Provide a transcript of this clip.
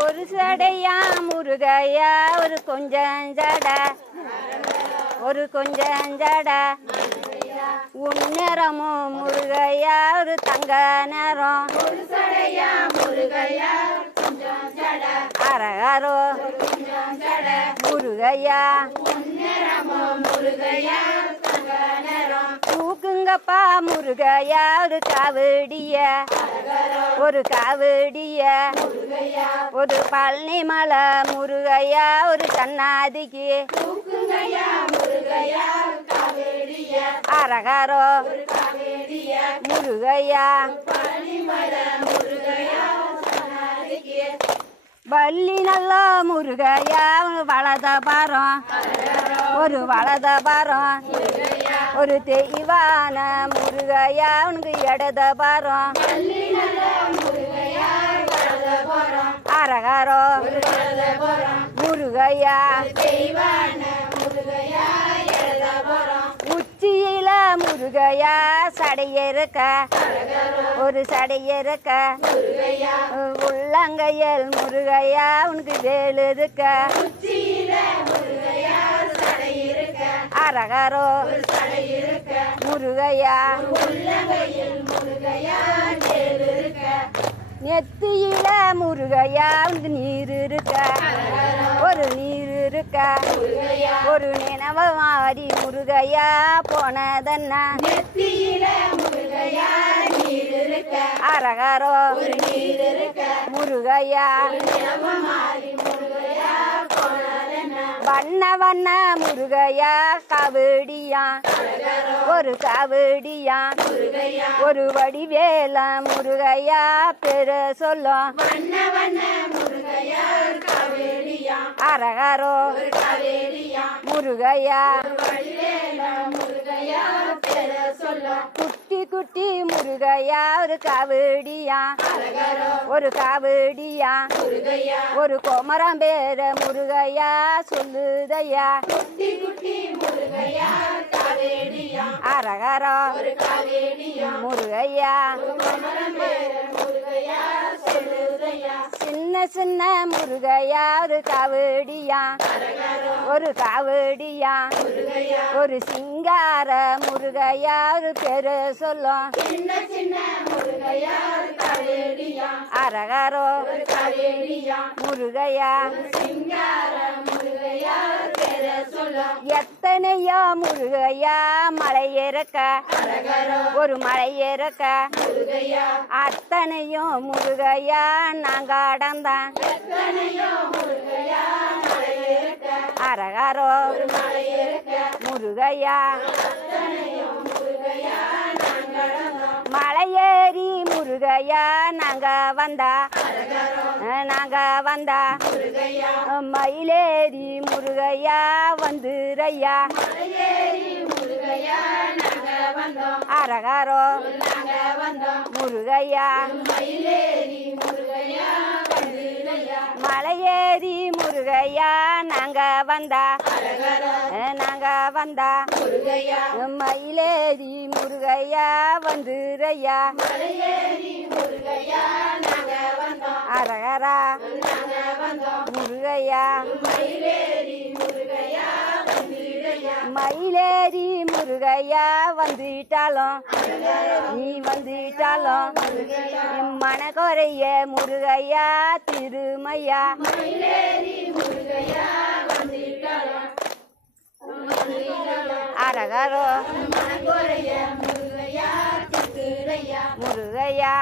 ஒரு சடையா முருகையா ஒரு கொஞ்சம் ஜடை ஒரு கொஞ்சம் ஜடை உன்னிறமும் முருகையா ஒரு தங்க நேரம் ஒரு சடையா முருகையா கொஞ்சம் ஜடை அரகரோ கொஞ்சம் ஜடை முருகையா உன்னிறமோ முருகையா தங்க நேரம் தூக்குங்கப்பா முருகையா ஒரு காவடிய ஒரு காவடிய ஒரு பழனி மலை முருகையா ஒரு கண்ணாதிக்கு தூக்குங்கய்யா முருகையா காவேடிய அரகரோ காவேடிய முருகையா பழனிமலை முருகையா சன்னாதிக்கு வள்ளி நல்லா முருகையா வளத பாரம் ஒரு வளத பாரம் ஒரு தெய்வான முருகையா உனக்கு இடத பாரம் அரகரோ முருகையா உச்சியில முருகையா சடையிருக்க ஒரு சடையிருக்க உள்ளங்கையல் முருகையா உனக்கு வேலு இருக்க அரகரோ முருகையா நெத்தியில முருகையா உனக்கு நீர் இருக்க ஒரு நீர் இருக்க ஒரு நினைவ மாறி முருகையா போனதன்னா அரகரோ முருகையா வண்ண வண்ண முருகையா காவடியா ஒரு காவடியா ஒரு வடிவேல முருகையா பெரு சொல்லும் அரகரோ முருகையா குட்டி குட்டி முருகையா ஒரு காவடியா ஒரு காவடியா ஒரு குமரம் பேர முருகையா சொல்லுதையா அரகரோ முருகையா சின்ன சின்ன முருகையா ஒரு காவடியா ஒரு காவடியா ஒரு சிங்கார முருகையா ஒரு பெரு சொல்லும் அரகரோ முருகையா எத்தனையோ முருகையா மலை ஏறக்க ஒரு மலை ஏறக்க அத்தனையும் முருகையா நாங்க அடந்தான் அரகரோ முருகையா மலையேறி முருகையா நாங்க வந்தா மயிலேறி முருகையா வந்துரையா அரகரோ முருகையா மலையேறி முருகையா நாங்க வந்தா மயிலேறி முருகையா வந்துரையா அரகரா முருகையா மயிலேறி முருகையா வந்துட்டாலும் நீ வந்துட்டாலும் மனக்குறைய முருகையா திருமையா அரகரோ முருகையா